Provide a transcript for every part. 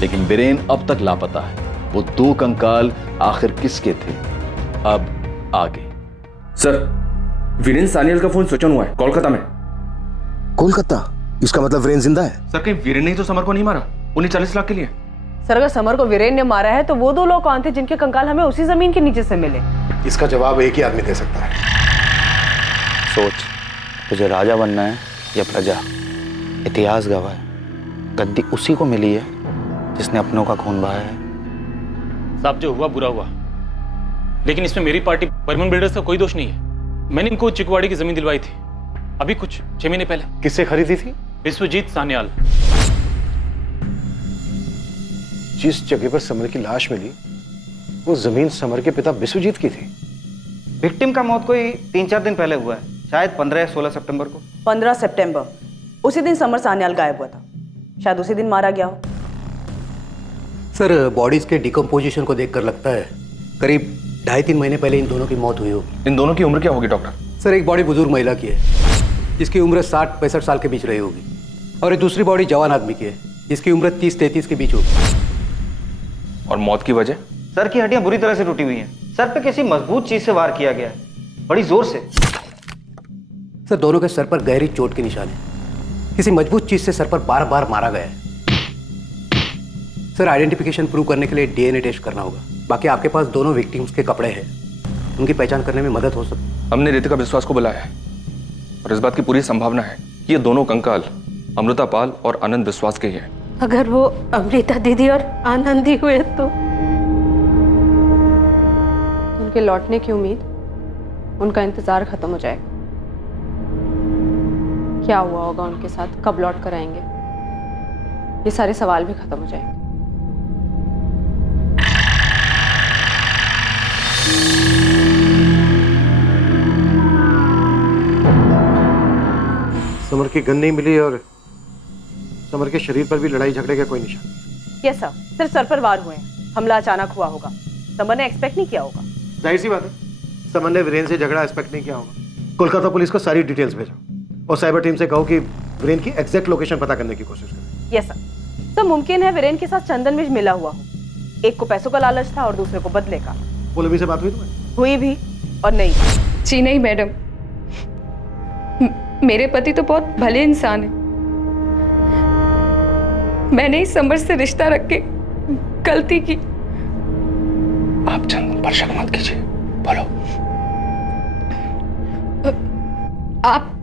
लेकिन वीरेन अब तक लापता है। वो 2 कंकाल आखिर किसके थे? अब आगे। सर, वीरेन सानियल का फोन स्विच ऑन हुआ है कोलकाता में। कोलकाता? इसका मतलब वीरेन जिंदा है? सर, कहीं वीरेन ने ही तो समर को नहीं मारा? उन्हें 40 लाख के लिए। सर, अगर समर को वीरेन ने मारा है तो वो 2 लोग कौन थे जिनके कंकाल हमें उसी जमीन के नीचे से मिले? इसका जवाब एक ही आदमी दे सकता है। सोच, तुझे राजा बनना है या प्रजा? इतिहास गवाह है, गद्दी उसी को मिली है जिसने अपनों का खून बहाया है। साहब, जो हुआ बुरा हुआ, लेकिन इसमें मेरी पार्टी बर्मन बिल्डर्स का कोई दोष नहीं है। मैंने इनको चिकवाड़ी की जमीन दिलवाई थी अभी कुछ 6 महीने पहले। किससे खरीदी थी? विश्वजीत सान्याल। जिस जगह पर समर की लाश मिली वो जमीन समर के पिता विश्वजीत की थी। विक्टिम का मौत कोई 3-4 दिन पहले हुआ है, शायद 15 या 16 सितंबर को। 15 सितंबर, उसी दिन समर सान्याल गायब हुआ था। शायद उसी दिन मारा गया हो। सर, बॉडीज के डिकम्पोजिशन को देखकर लगता है करीब 2.5-3 महीने पहले इन दोनों की मौत हुई होगी। इन दोनों की उम्र क्या होगी डॉक्टर? सर, एक बॉडी बुजुर्ग महिला की है जिसकी उम्र 60-65 साल के बीच रही होगी, और एक दूसरी बॉडी जवान आदमी की है जिसकी उम्र 30-33 के बीच होगी। और मौत की वजह? सर की हड्डियां बुरी तरह से टूटी हुई हैं। सर पे किसी मजबूत चीज से वार किया गया है, बड़ी जोर से। सर, दोनों के सर पर गहरी चोट के निशान है। किसी मजबूत चीज से सर पर बार बार मारा गया है। सर, आइडेंटिफिकेशन प्रूव करने के लिए डीएनए टेस्ट करना होगा। बाकी आपके पास दोनों विक्टिम्स के कपड़े हैं, उनकी पहचान करने में मदद हो सकती। हमने रितिका विश्वास को बुलाया है और इस बात की पूरी संभावना है कि ये दोनों कंकाल अमृता पाल और आनंद विश्वास के ही हैं। अगर वो अमृता दीदी और आनंद ही हुए तो उनके लौटने की उम्मीद, उनका इंतजार खत्म हो जाएगा। क्या हुआ होगा उनके साथ, कब लौट कर आएंगे, ये सारे सवाल भी खत्म हो जाएंगे। समर की गन नहीं मिली और समर के शरीर पर भी लड़ाई झगड़े का कोई निशान नहीं। यस सर, सिर्फ सर पर वार हुए हैं। हमला अचानक हुआ होगा, समर ने एक्सपेक्ट नहीं किया होगा। जाहिर सी बात है, समर ने वीरेन से झगड़ा एक्सपेक्ट नहीं किया होगा। कोलकाता पुलिस को सारी डिटेल्स भेजो और साइबर टीम से कहो कि वीरेन की एग्जैक्ट लोकेशन पता करने की कोशिश करें। Yes sir. तो मुमकिन है वीरेन के साथ चंदन मिर्ज मिला हुआ हो। एक को पैसों का लालच था और दूसरे को बदले का। पुलिस से बात हुई तुम्हारी? हुई भी और नहीं। जी नहीं मैडम, मेरे पति तो बहुत भले इंसान है। मैंने ही समर से रिश्ता रख के गलती की। आप चंदन पर शक मत कीजिए, बोलो।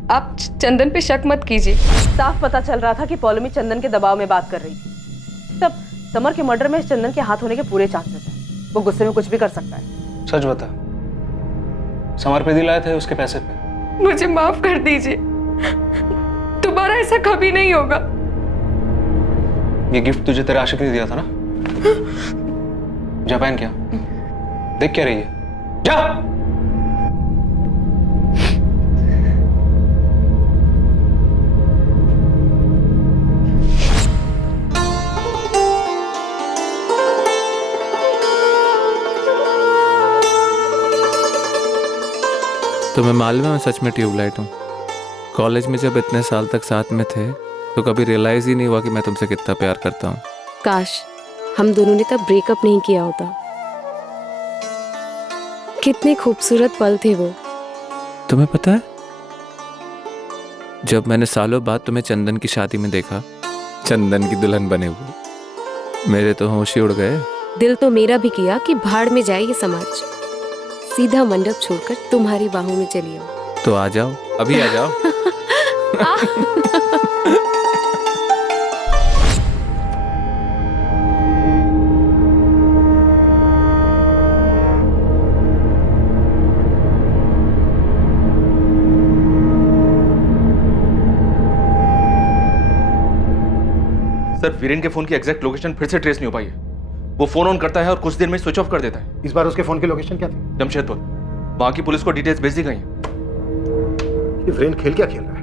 आप चंदन पे शक मत कीजिए। साफ पता चल रहा था कि पौलमी चंदन के दबाव में बात कर रही थी। तब समर के मर्डर में चंदन के हाथ होने के पूरे चांसेस हैं। वो गुस्से में कुछ भी कर सकता है। सच बता, समर पे दिलाए थे उसके पैसे पे? मुझे माफ कर दीजिए, दोबारा ऐसा कभी नहीं होगा। ये गिफ्ट तुझे तेरे आशिक ने दिया था ना? जा पहन क्या, देख क्या रही है, जा। तुम्हें मालूम है मैं सच में ट्यूबलाइट हूँ। कॉलेज में जब इतने साल तक साथ में थे तो कभी रियलाइज ही नहीं हुआ कि मैं तुमसे कितना प्यार करता हूँ। काश हम दोनों ने तब ब्रेकअप नहीं किया होता। कितने खूबसूरत पल थे वो। तुम्हें पता है, जब मैंने सालों बाद तुम्हें चंदन की शादी में देखा, चंदन की दुल्हन बने हुए, मेरे तो होश ही उड़ गए। दिल तो मेरा भी किया कि भाड़ में जाए ये समाज, सीधा मंडप छोड़कर तुम्हारी बाहों में चली आओ। तो आ जाओ, अभी आ जाओ। सर, वीरेन के फोन की एग्जैक्ट लोकेशन फिर से ट्रेस नहीं हो पाई है। वो फोन ऑन करता है और कुछ देर में स्विच ऑफ कर देता है। इस बार उसके फोन की लोकेशन क्या थी? जमशेदपुर। वहां की पुलिस को डिटेल्स भेज दी गई हैं। ये वीरेन खेल क्या खेल रहा है?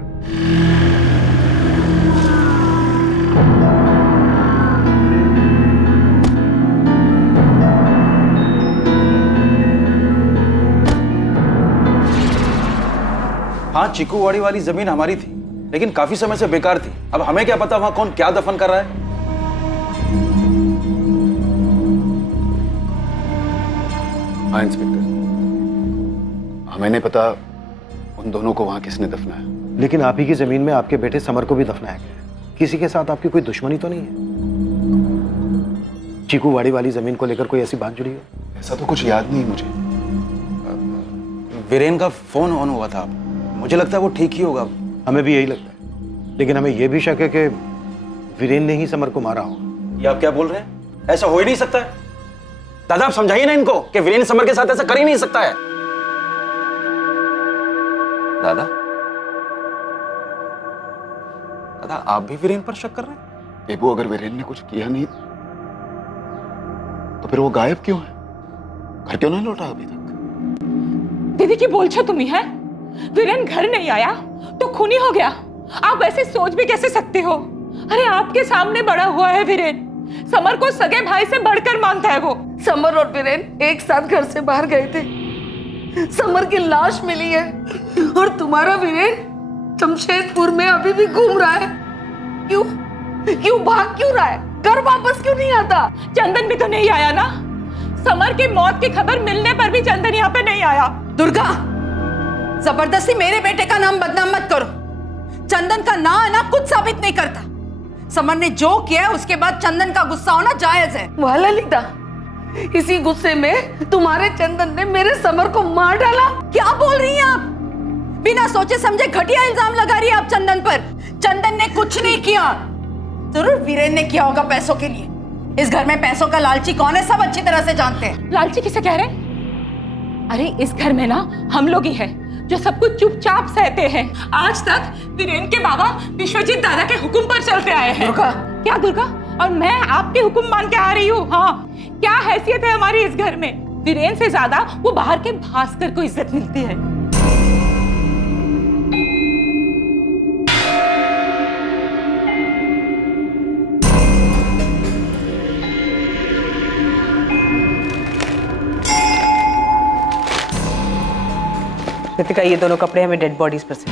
हाँ, चिकूवाड़ी वाली जमीन हमारी थी, लेकिन काफी समय से बेकार थी। अब हमें क्या पता वहां कौन क्या दफन कर रहा है। हाँ इंस्पेक्टर, हमें नहीं पता उन दोनों को वहां किसने दफनाया। लेकिन आप ही की जमीन में आपके बेटे समर को भी दफनाया गया है। किसी के साथ आपकी कोई दुश्मनी तो नहीं है? चीकूवाड़ी वाली जमीन को लेकर कोई ऐसी बात जुड़ी हो? ऐसा तो कुछ याद नहीं मुझे। वीरेन का फोन ऑन हुआ था, मुझे लगता है वो ठीक ही होगा। हमें भी यही लगता है, लेकिन हमें यह भी शक है कि वीरेन ने ही समर को मारा होगा। ये आप क्या बोल रहे हैं? ऐसा हो ही नहीं सकता है। दादा आप समझाइए ना इनको कि वीरेन समर के साथ ऐसा कर ही नहीं सकता है। दादा दादा आप भी वीरेन पर शक कर रहे हैं? बेबू, अगर वीरेन ने कुछ किया नहीं तो फिर वो गायब क्यों है? घर क्यों नहीं लौटा अभी तक? दीदी की बोल छो तुम्ही है? वीरेन घर नहीं आया तो खूनी हो गया। आप ऐसे सोच भी कैसे सकते हो? अरे आपके सामने बड़ा हुआ है वीरेन, समर को सगे भाई से बढ़कर मानता है वो। समर और वीरेन एक साथ घर से बाहर गए थे, समर की लाश मिली है और तुम्हारा वीरेन जमशेदपुर में अभी भी घूम रहा है। क्यों भाग क्यों रहा है? घर वापस क्यों नहीं आता? चंदन भी तो नहीं आया ना। समर की मौत की खबर मिलने पर भी चंदन यहाँ पे नहीं आया। दुर्गा, जबरदस्ती मेरे बेटे का नाम बदनाम मत करो। चंदन का ना आना कुछ साबित नहीं करता। समर ने जो किया है उसके बाद चंदन का गुस्सा होना जायज है। वाह ललिता, इसी गुस्से में तुम्हारे चंदन ने मेरे समर को मार डाला। क्या बोल रही हैं आप? बिना सोचे समझे घटिया इल्जाम लगा रही है आप चंदन पर। चंदन ने कुछ नहीं किया, जरूर वीरेन ने किया होगा पैसों के लिए। इस घर में पैसों का लालची कौन है सब अच्छी तरह से जानते हैं। लालची किसे कह रहे? अरे इस घर में ना हम लोग ही हैं जो सब कुछ चुपचाप सहते हैं। आज तक वीरेन के बाबा विश्वजीत दादा के हुक्म पर चलते आए हैं। दुर्गा। क्या दुर्गा? और मैं आपके हुक्म मान के आ रही हूँ। हाँ, क्या हैसियत है हमारी इस घर में? वीरेन से ज्यादा वो बाहर के भास्कर को इज्जत मिलती है। कृतिका, ये दोनों कपड़े हमें डेड बॉडीज पर से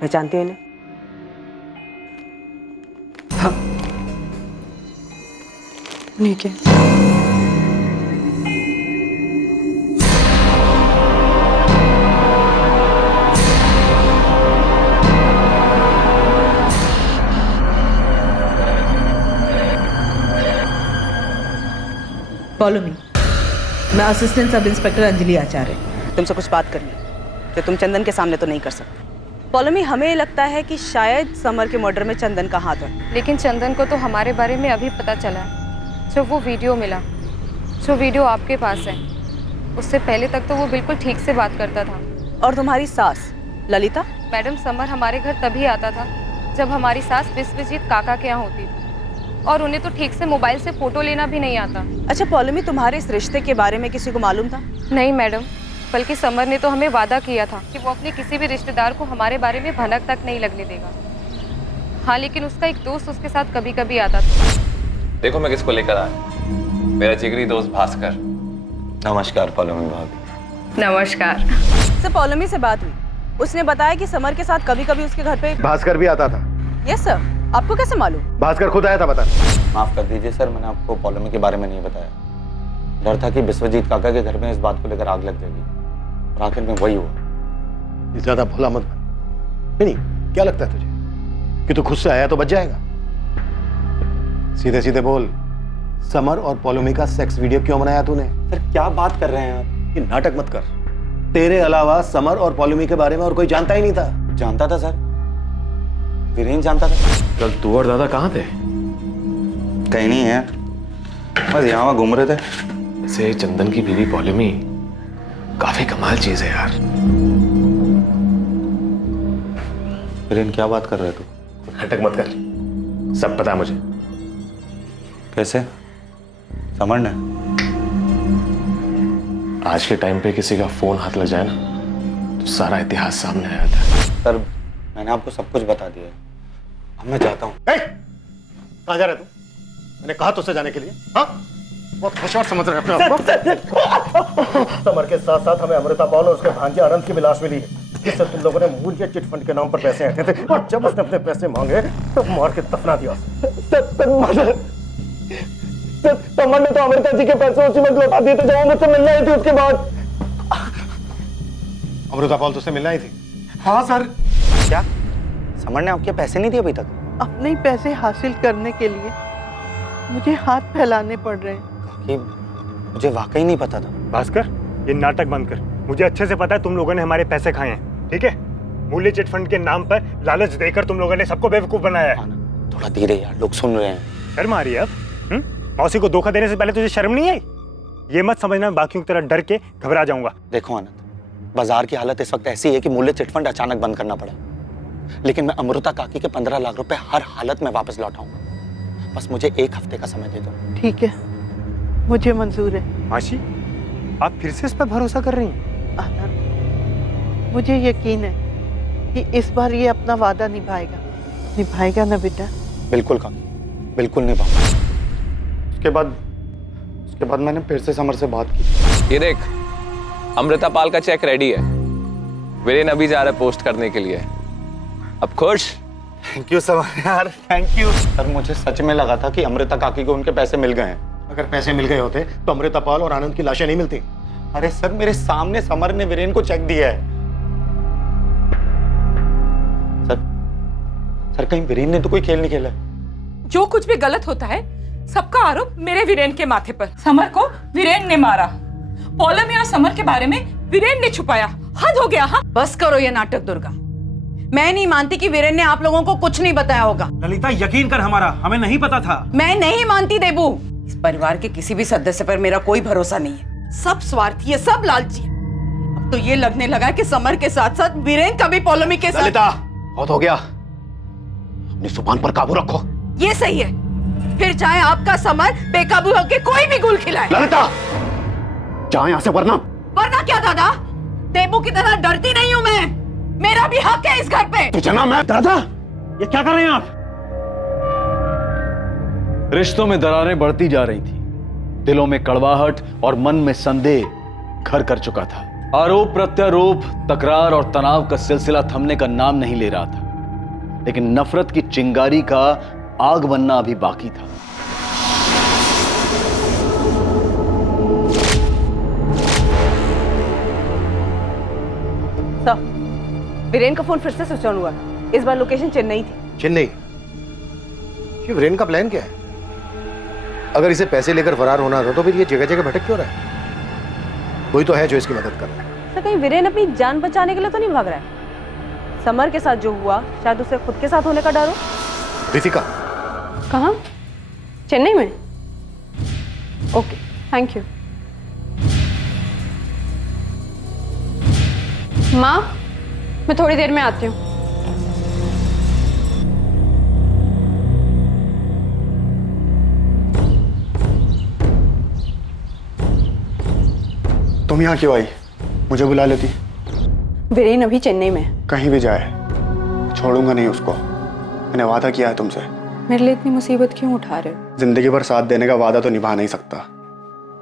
पहचानती हो इन्हें? हाँ, ठीक है। Follow me. मैं असिस्टेंट सब इंस्पेक्टर अंजलि आचार्य। तुमसे कुछ बात करनी जो तुम चंदन के सामने तो नहीं कर सकते। Follow me. हमें लगता है कि शायद समर के मर्डर में चंदन का हाथ है। लेकिन चंदन को तो हमारे बारे में अभी पता चला है। जब वो वीडियो मिला, जो वीडियो आपके पास है, उससे पहले तक तो वो बिल्कुल ठीक से बात करता था। और तुम्हारी सास ललिता? मैडम, समर हमारे घर तभी आता था जब हमारी सास विश्वजीत काका के यहाँ होती थी, और उन्हें तो ठीक से मोबाइल से फोटो लेना भी नहीं आता। अच्छा फॉलो मी, तुम्हारे इस रिश्ते के बारे में किसी को मालूम था? नहीं मैडम, बल्कि समर ने तो हमें वादा किया था कि वो अपने किसी भी रिश्तेदार को हमारे बारे में भनक तक नहीं लगने देगा। हाँ, लेकिन उसका एक दोस्त उसके साथ कभी कभी आता था। देखो मैं किसको लेकर आया, मेरा जिगरी दोस्त भास्कर। नमस्कार पलोमी भाभी। नमस्कार। सर, पौलमी से बात हुई, उसने बताया कि समर के साथ कभी कभी उसके घर पे भास्कर भी आता था। Yes sir. आपको कैसे मालूम? भास्कर खुद आया था बता। माफ कर दीजिए सर, मैंने आपको पॉलोमी के बारे में नहीं बताया। डर था कि विश्वजीत काका के घर में इस बात को लेकर आग लग जाएगी, और आखिर में वही हुआ। ज्यादा भोला मत बन। नहीं, क्या लगता है तुझे कि तू खुद से आया तो बच जाएगा? सीधे सीधे बोल, समर और पॉलोमी का सेक्स वीडियो क्यों बनाया तूने? सर क्या बात कर रहे हैं आप? ये नाटक मत कर। तेरे अलावा समर और पॉलोमी के बारे में और कोई जानता ही नहीं था। जानता था सर, वीरेन जानता था। कल तू और दादा कहाँ थे? कहीं नहीं है, बस यहाँ घूम रहे थे। वैसे चंदन की बीवी पॉलोमी काफी कमाल चीज है यार। वीरेन क्या बात कर रहे तू? नाटक मत कर, सब पता है मुझे। कैसे? समर ने? आज के टाइम पे किसी का फोन हाथ लग जाए ना तो सारा इतिहास सामने आ जाता है। सर मैंने आपको सब कुछ बता दिया है, अब मैं जाता हूँ। कहाँ जा रहे तू? मैंने कहा तुझसे जाने के लिए। हाँ, बहुत होशियार समझ रहे अपने आप को। समर के साथ साथ हमें अमृता पॉल और उसके भांजे आनंद की भी लाश मिली है, जिससे तुम लोगों ने मूल्य चिट फंड के नाम पर पैसे ऐंठे थे, और जब उसने अपने पैसे मांगे तो मार के दफना दिया। समर ने तो अमृता जी के पैसे उसी वक्त लौटा दिए थे जब वो मुझसे मिलने आई थी। उसके बाद अमृता पाल तुझसे मिलने आई थी? हाँ सर। क्या समर ने आपके पैसे नहीं दिए अभी तक? अपने पैसे हासिल करने के लिए मुझे हाथ फैलाने पड़ रहे हैं। कि मुझे वाकई नहीं पता था। भास्कर, ये नाटक बंद कर। मुझे अच्छे से पता है तुम लोगों ने हमारे पैसे खाए हैं, ठीक है? मूल्य चिट फंड के नाम पर लालच देकर तुम लोगों ने सबको बेवकूफ बनाया है। थोड़ा धीरे यार, लोग सुन रहे हैं। शर्म आ रही है अब? मौसी को धोखा देने से पहले तुझे शर्म नहीं आई? ये मत समझना बाकियों की तरह डर के घबरा जाऊंगा। देखो आनंद, बाजार की हालत इस वक्त ऐसी है कि मूल्य चिट फंड अचानक बंद करना पड़ा, लेकिन मैं अमृता काकी के 15 लाख रुपए हर हालत में वापस लौटाऊंगा। बस मुझे 1 हफ्ते का समय दे दो। ठीक है, मुझे मंजूर है। मासी, आप फिर से इस पर भरोसा कर रही हैं? आनंद, मुझे यकीन है कि इस बार ये अपना वादा निभाएगा ना बेटा? बिल्कुल काकी, बिल्कुल निभाऊंगा। उसके बाद मैंने फिर से समर से बात की। ये देख, अमृता पाल का चेक रेडी है। वीरेन अभी जा रहा है पोस्ट करने के लिए। अब खुश? थैंक यू समर यार, थैंक यू। सर मुझे सच में लगा था कि अमृता काकी को उनके पैसे मिल गए हैं। अगर पैसे मिल गए होते तो अमृता पाल और आनंद की लाशें नहीं मिलती। अरे सर, मेरे सामने समर ने वीरेन को चेक दिया है। सर कहीं वीरेन ने तो कोई खेल नहीं खेला? जो कुछ भी गलत होता है सबका आरोप मेरे वीरेन के माथे पर। समर को वीरेन ने मारा, पौलमी और समर के बारे में वीरेन ने छुपाया। हद हो गया। हाँ बस करो ये नाटक दुर्गा। मैं नहीं मानती कि वीरेन ने आप लोगों को कुछ नहीं बताया होगा। ललिता, यकीन कर, हमें नहीं पता था। मैं नहीं मानती देबू। इस परिवार के किसी भी सदस्य पर मेरा कोई भरोसा नहीं है। सब स्वार्थी है, सब लालची है। अब तो ये लगने लगा कि समर के साथ साथ वीरेन का भी पौलमी के साथ। ललिता, बहुत हो गया, अपनी जुबान पर काबू रखो। ये सही है, फिर चाहे आपका समर बेकाबू होकर कोई भी गुल खिलाए। ललिता, चाहे यहाँ से, वरना क्या दादा? देबू की तरह डरती नहीं हूँ मैं। मेरा भी हक है इस घर पे। तुझे ना मैं। दादा, ये क्या कर रहे हैं आप? रिश्तों में दरारें बढ़ती जा रही थी, दिलों में कड़वाहट और मन में संदेह घर कर चुका था। आरोप प्रत्यारोप, तकरार और तनाव का सिलसिला थमने का नाम नहीं ले रहा था, लेकिन नफरत की चिंगारी का आग बनना अभी बाकी था। वीरेन का फोन फिर से स्विच ऑन हुआ। इस बार लोकेशन चेन्नई थी। चेन्नई? ये वीरेन का प्लान क्या है? अगर इसे पैसे लेकर फरार होना था तो फिर ये जगह जगह भटक क्यों रहा है? कोई तो है जो इसकी मदद कर रहा है। तो कहीं वीरेन अपनी जान बचाने के लिए तो नहीं भाग रहा है? समर के साथ जो हुआ शायद उसे खुद के साथ होने का डर हो। रितिका, कहाँ? चेन्नई में? Okay, thank you. माँ, मैं थोड़ी देर में आती हूँ। तुम यहाँ क्यों आई? मुझे बुला लेती। वीरेन अभी चेन्नई में। कहीं भी जाए छोड़ूंगा नहीं उसको। मैंने वादा किया है तुमसे। मेरे लिए इतनी मुसीबत क्यों उठा रहे हो? जिंदगी भर साथ देने का वादा तो निभा नहीं सकता,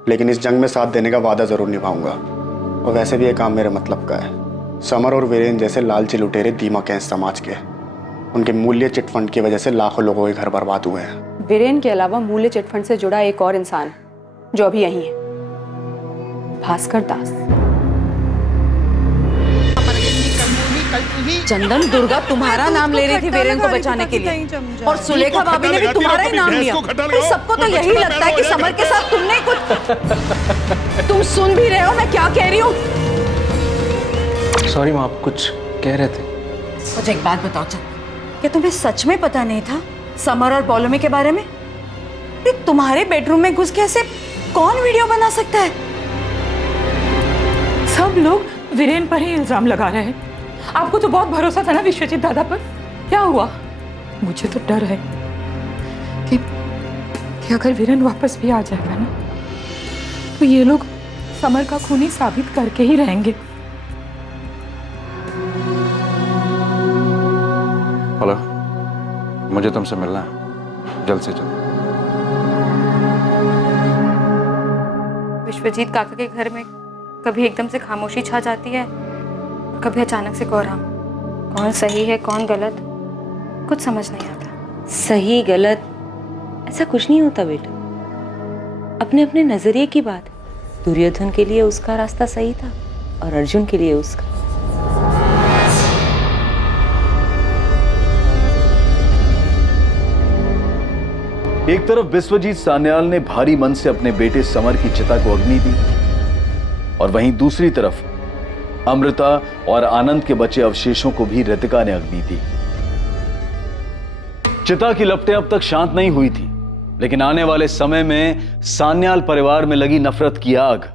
लेकिन इस जंग में साथ देने का वादा जरूर निभाऊंगा। और वैसे भी ये काम मेरे मतलब का है। समर और वीरेन जैसे लालची लुटेरे दीमक हैं इस समाज के। उनके मूल्य चिट फंड की वजह से लाखों लोगों के घर बर्बाद हुए हैं। वीरेन के अलावा मूल्य चिट फंड से जुड़ा एक और इंसान जो अभी यहीं है, भास्कर दास। चंदन, दुर्गा तुम्हारा नाम ले रही थी वीरेन को बचाने के लिए, और सुलेखा भाभी ने भी तुम्हारा ही नाम लिया। फिर सबको तो यही लगता है कि समर के साथ तुमने कुछ। तुम सुन भी रहे हो मैं क्या कह रही हूँ? सॉरी माँ, आप कुछ कह रहे थे। मुझे एक बात बताओ चंदन, क्या तुम्हें सच में पता नहीं था समर और पौलमी के बारे में? तुम्हारे बेडरूम में घुस के ऐसे कौन वीडियो बना सकता है? सब लोग वीरेन पर ही इल्जाम लगा रहे हैं। आपको तो बहुत भरोसा था ना विश्वजीत दादा पर। क्या हुआ? मुझे तो डर है कि अगर वीरेन वापस भी आ जाएगा ना, तो ये लोग समर का खूनी साबित करके ही रहेंगे। हेलो, मुझे तुमसे मिलना है, जल्द से जल्द। विश्वजीत काका के घर में कभी एकदम से खामोशी छा जाती है, कभी अचानक से कोहराम। कौन सही है कौन गलत, कुछ समझ नहीं आता। सही गलत ऐसा कुछ नहीं होता बेटा। अपने अपने नजरिए की बात। दुर्योधन के लिए उसका रास्ता सही था और अर्जुन के लिए उसका। एक तरफ विश्वजीत सान्याल ने भारी मन से अपने बेटे समर की चिता को अग्नि दी और वहीं दूसरी तरफ अमृता और आनंद के बचे अवशेषों को भी रितिका ने अग्नि दी। चिता की लपटें अब तक शांत नहीं हुई थी, लेकिन आने वाले समय में सान्याल परिवार में लगी नफरत की आग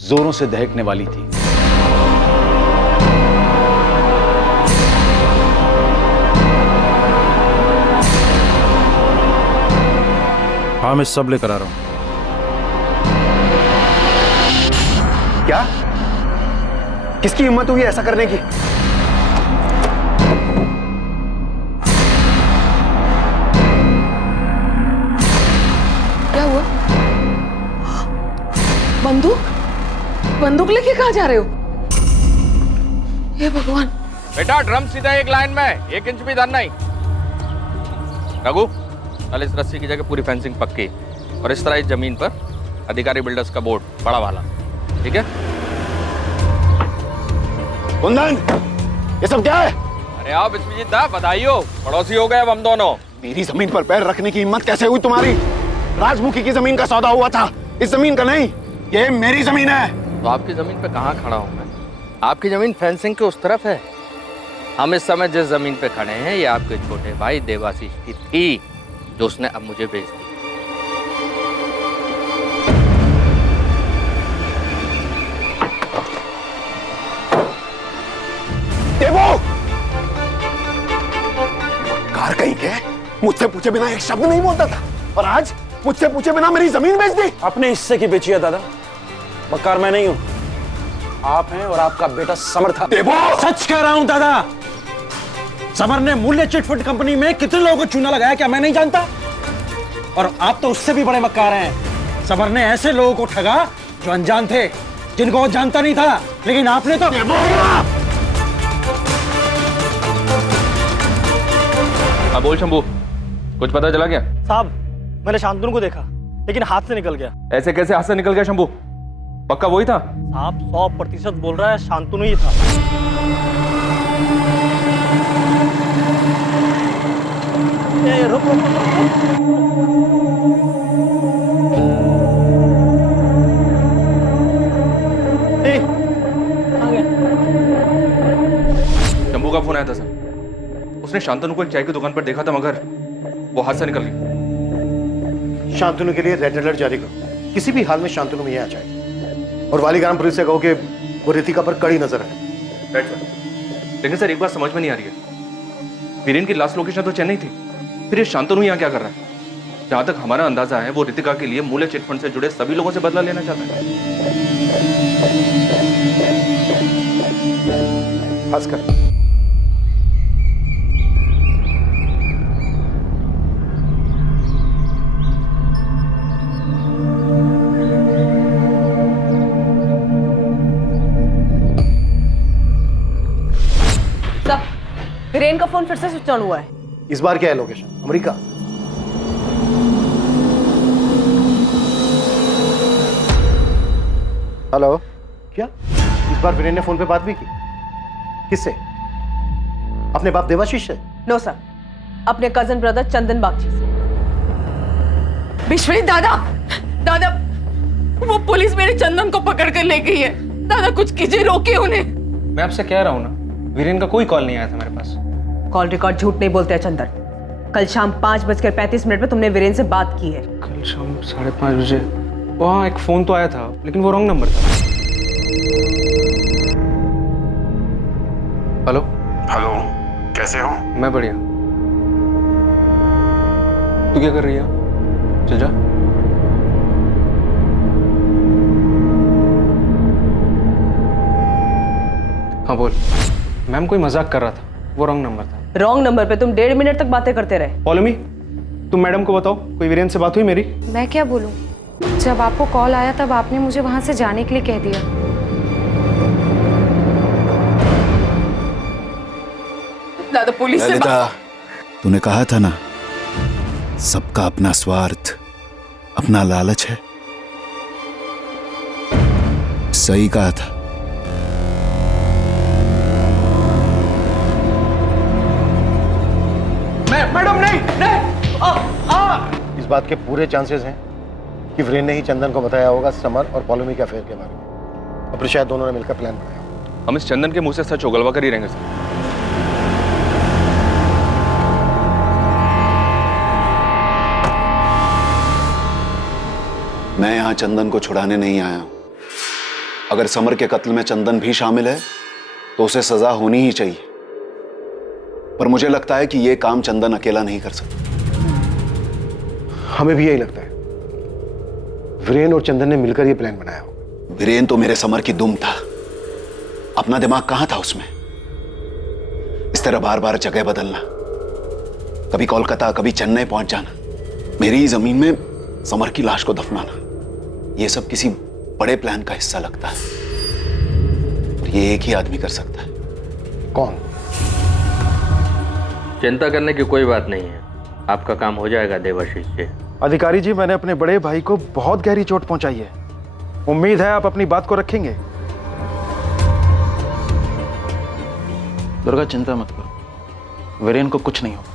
जोरों से दहकने वाली थी। हाँ, मैं सब लेकर आ रहा हूं। क्या? किसकी हिम्मत हुई ऐसा करने की? क्या हुआ? बंदूक लेके कहाँ जा रहे हो? हे भगवान। बेटा ड्रम सीधा एक लाइन में, 1 इंच भी इधर नहीं। रघु, कल इस रस्सी की जगह पूरी फेंसिंग पक्की और इस तरह इस जमीन पर अधिकारी बिल्डर्स का बोर्ड बड़ा वाला, ठीक है? कुंदन, ये सब क्या है? अरे आओ विश्वजीत दा, बधाई हो, पड़ोसी हो गए अब हम दोनों। मेरी जमीन पर पैर रखने की हिम्मत कैसे हुई तुम्हारी? राजमुखी की जमीन का सौदा हुआ था, इस जमीन का नहीं। ये मेरी जमीन है। तो आपकी जमीन पे कहाँ खड़ा हूँ मैं? आपकी जमीन फेंसिंग के उस तरफ है। हम इस समय जिस जमीन पे खड़े हैं ये आपके छोटे भाई देवाशीष की थी, जो उसने अब मुझे बेच दी। देवो! कार कहीं के मुझसे पूछे बिना एक शब्द नहीं बोलता था और आज मुझसे पूछे बिना मेरी जमीन बेच दी। अपने हिस्से की बेची है दादा। मक्कार मैं नहीं हूं, आप हैं और आपका बेटा समर था। देवो! सच कह रहा हूं दादा। समर ने मूल्य चिटफंड कंपनी में कितने लोगों को चूना लगाया क्या मैं नहीं जानता? और आप तो उससे भी बड़े मक्कार हैं। समर ने ऐसे लोगों को ठगा जो अनजान थे, जिनको वो जानता नहीं था, लेकिन आपने तो। हाँ बोल शंभू, कुछ पता चला क्या? साहब, मैंने शांतनु को देखा, लेकिन हाथ से निकल गया। ऐसे कैसे हाथ से निकल गया शंभू? पक्का वही था? साहब 100% बोल रहा है शांतनु ही था। रुक रुक शंभू का फोन आया था सर। उसने शांतनु को एक चाय की दुकान पर देखा था, मगर वो हाथ से निकल गई। शांतनु के लिए रेड अलर्ट जारी करो। किसी भी हाल में शांतनु में आ जाए और वालीग्राम पुलिस से कहो कि वो रितिका पर कड़ी नजर है। Right sir. लेकिन सर एक बात समझ में नहीं आ रही है, वीरेन की लास्ट लोकेशन तो चेन्नई थी, फिर ये शांतनु यहाँ क्या कर रहा है? जहां तक हमारा अंदाजा है वो रितिका के लिए मूल्य चिटफंड से जुड़े सभी लोगों से बदला लेना चाहता है। भास्कर, वीरेन का फोन फिर से स्विच ऑन हुआ है। इस बार क्या है लोकेशन? अमेरिका। हेलो। क्या इस बार वीरेन ने फोन पे बात भी की? किससे? अपने बाप देवाशीष से? नो सर, अपने कजन ब्रदर चंदन बागची से। विश्वजीत दादा, दादा वो पुलिस मेरे चंदन को पकड़ कर ले गई है। दादा कुछ कीजिए, रोके उन्हें। मैं आपसे कह रहा हूँ ना, वीरेन का कोई कॉल नहीं आया था मेरे पास। कॉल रिकॉर्ड झूठ नहीं बोलते हैं चंदन। कल शाम 5:35 में तुमने वीरेन से बात की है। कल शाम 5:30 बजे वहाँ एक फोन तो आया था, लेकिन वो रॉन्ग नंबर था। हेलो। हेलो, कैसे हो? मैं बढ़िया। तू क्या कर रही है? चल जा। हाँ बोल। मैम कोई मजाक कर रहा था, वो रॉन्ग नंबर था। रॉन्ग नंबर पे तुम 1.5 मिनट तक बातें करते रहे। पॉलमी, तुम मैडम को बताओ, कोई वीरेन से बात हुई मेरी? मैं क्या बोलूं? जब आपको कॉल आया तब आपने मुझे वहां से जाने के लिए कह दिया। दादा पुलिस से तूने कहा था ना, सबका अपना स्वार्थ, अपना लालच है। सही कहा था। मैडम नहीं। इस बात के पूरे चांसेस हैं कि वीरेन ने ही चंदन को बताया होगा समर और पॉलोमी के अफेयर के बारे में, और फिर शायद दोनों ने मिलकर प्लान बनाया। हम इस चंदन के मुंह से सच उगलवा कर ही रहेंगे सर। मैं यहां चंदन को छुड़ाने नहीं आया हूं। अगर समर के कत्ल में चंदन भी शामिल है तो उसे सजा होनी ही चाहिए, पर मुझे लगता है कि यह काम चंदन अकेला नहीं कर सकता। हमें भी यही लगता है। वीरेन और चंदन ने मिलकर यह प्लान बनाया होगा। वीरेन तो मेरे समर की दुम था, अपना दिमाग कहां था उसमें। इस तरह बार बार जगह बदलना, कभी कोलकाता कभी चेन्नई पहुंच जाना, मेरी ही जमीन में समर की लाश को दफनाना, यह सब किसी बड़े प्लान का हिस्सा लगता है। और ये एक ही आदमी कर सकता है। कौन? चिंता करने की कोई बात नहीं है, आपका काम हो जाएगा देवाशीष जी। अधिकारी जी, मैंने अपने बड़े भाई को बहुत गहरी चोट पहुंचाई है। उम्मीद है आप अपनी बात को रखेंगे। दुर्गा, चिंता मत करो, वीरेन को कुछ नहीं होगा।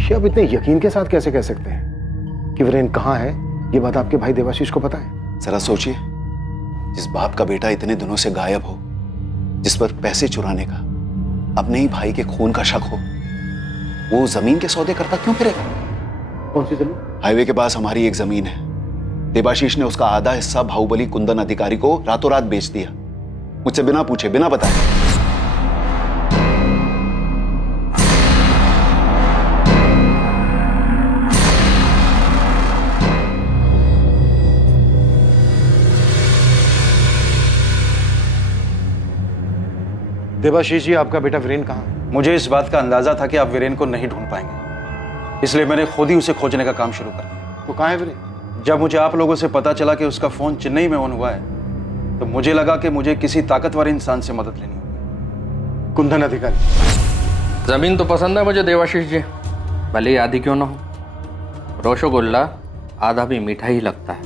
ये आप इतने यकीन के साथ कैसे कह सकते हैं कि वीरेन कहां है? ये बात आपके भाई देवाशीष को पता है? जरा सोचिए, जिस बाप का बेटा इतने दिनों से गायब हो, जिस पर पैसे चुराने का, अपने ही भाई के खून का शक हो, वो जमीन के सौदे करता क्यों फिरेगा? कौन सी जमीन? हाईवे के पास हमारी एक जमीन है। देवाशीष ने उसका आधा हिस्सा बाहुबली कुंदन अधिकारी को रातों रात बेच दिया, मुझसे बिना पूछे बिना बताए। देवाशीष जी, आपका बेटा वीरेन कहाँ है? मुझे इस बात का अंदाजा था कि आप वीरेन को नहीं ढूंढ पाएंगे, इसलिए मैंने खुद ही उसे खोजने का काम शुरू कर दिया। तो कहाँ है वीरेन? जब मुझे आप लोगों से पता चला कि उसका फोन चेन्नई में ऑन हुआ है, तो मुझे लगा कि मुझे किसी ताकतवर इंसान से मदद लेनी होगी। कुंदन अधिकारी। जमीन तो पसंद है मुझे देवाशीष जी, भले ही आधी क्यों ना हो। रसगुल्ला आधा भी मीठा ही लगता है।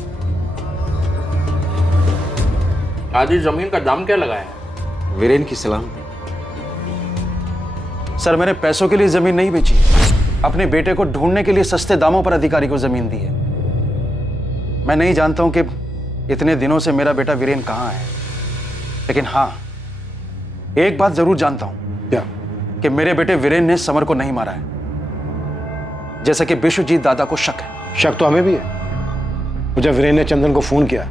आधी जमीन का दाम क्या लगाया है? वीरेन की सलामती। सर, मैंने पैसों के लिए जमीन नहीं बेची, अपने बेटे को ढूंढने के लिए सस्ते दामों पर अधिकारी को जमीन दी है। मैं नहीं जानता हूं कि इतने दिनों से मेरा बेटा वीरेन कहां है, लेकिन हां, एक बात जरूर जानता हूं। क्या? कि मेरे बेटे वीरेन ने समर को नहीं मारा है, जैसा कि विश्वजीत दादा को शक है। शक तो हमें भी है। तो जब वीरेन ने चंदन को फोन किया,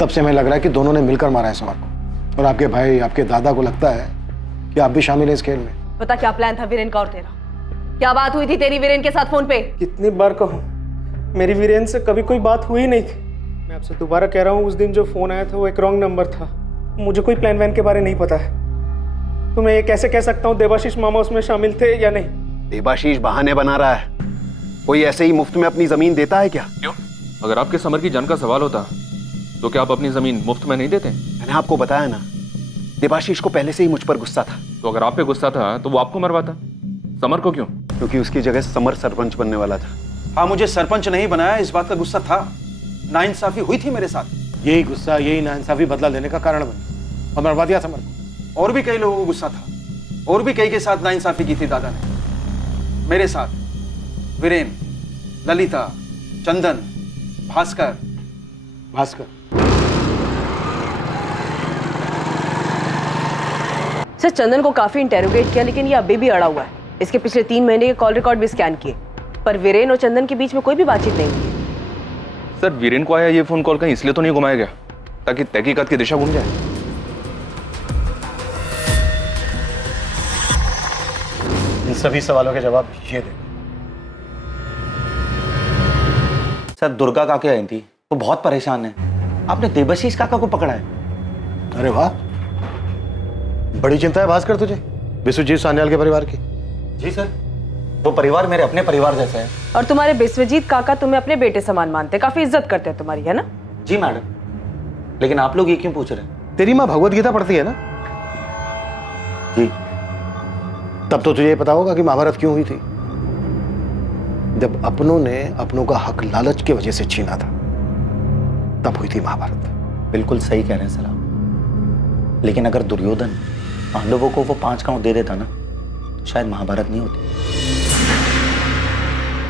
तब से हमें लग रहा है कि दोनों ने मिलकर मारा है समर को। और आपके भाई, आपके दादा को लगता है कि आप भी शामिल हैं इस खेल में। बता, क्या प्लान था वीरेन का और तेरा? क्या बात हुई थी तेरी वीरेन के साथ फोन पे? कितनी बार कहूँ, मेरी वीरेन से कभी कोई बात हुई नहीं थी। मैं आपसे दोबारा कह रहा हूँ, उस दिन जो फोन आया था वो एक रॉन्ग नंबर था। मुझे कोई प्लान वैन के बारे नहीं पता है। तो मैं ये कैसे कह सकता हूँ देवाशीष मामा उसमें शामिल थे या नहीं? देवाशीष बहाने बना रहा है। कोई ऐसे ही मुफ्त में अपनी जमीन देता है क्या? क्यों? अगर आपके समर की जान का सवाल होता तो क्या आप अपनी जमीन मुफ्त में नहीं देते? मैंने आपको बताया ना, देवाशीष को पहले से ही मुझ पर गुस्सा था। तो अगर आप पे गुस्सा था तो वो आपको मरवाता, समर को क्यों? क्योंकि उसकी जगह समर सरपंच बनने वाला था। हाँ, मुझे सरपंच नहीं बनाया, इस बात का गुस्सा था। नाइंसाफी हुई थी मेरे साथ। यही गुस्सा, यही नाइंसाफी बदला लेने का कारण बनी और मरवा दिया समर को। और भी कई लोगों को गुस्सा था, और भी कई के साथ नाइंसाफी की थी दादा ने। मेरे साथ वीरेन, ललिता, चंदन, भास्कर। सर, चंदन को काफी इंटेरोगेट किया, लेकिन ये अभी भी अड़ा हुआ है। इसके पिछले 3 महीने के कॉल रिकॉर्ड भी स्कैन किए, पर वीरेन और चंदन के बीच में कोई भी बातचीत नहीं हुई। सर, वीरेन को आया ये फोन कॉल कहीं इसलिए तो नहीं घुमाया गया ताकि तहकीकात की दिशा घूम जाए? इन सभी सवालों के जवाब ये दे। सर, दुर्गा काके आई थी, वो बहुत परेशान है। आपने देवाशीष काका को पकड़ा है। अरे वाह, बड़ी चिंता है भास्कर तुझे विश्वजीत सान्याल के परिवार की। जी सर, वो परिवार मेरे अपने परिवार जैसा है। और तुम्हारे विश्वजीत काका तुम्हें अपने बेटे समान मानते, काफी इज्जत करते हैं तुम्हारी, है ना? जी मैडम, लेकिन आप लोग ये क्यों पूछ रहे हैं? तेरी माँ भगवत गीता पढ़ती है ना? जी। तब तो तुझे पता होगा कि महाभारत क्यों हुई थी। जब अपनों ने अपनों का हक लालच की वजह से छीना था, तब हुई थी महाभारत। बिल्कुल सही कह रहे हैं सर आप। लेकिन अगर दुर्योधन पांडवों को वो 5 गांव दे देता ना, तो शायद महाभारत नहीं होती।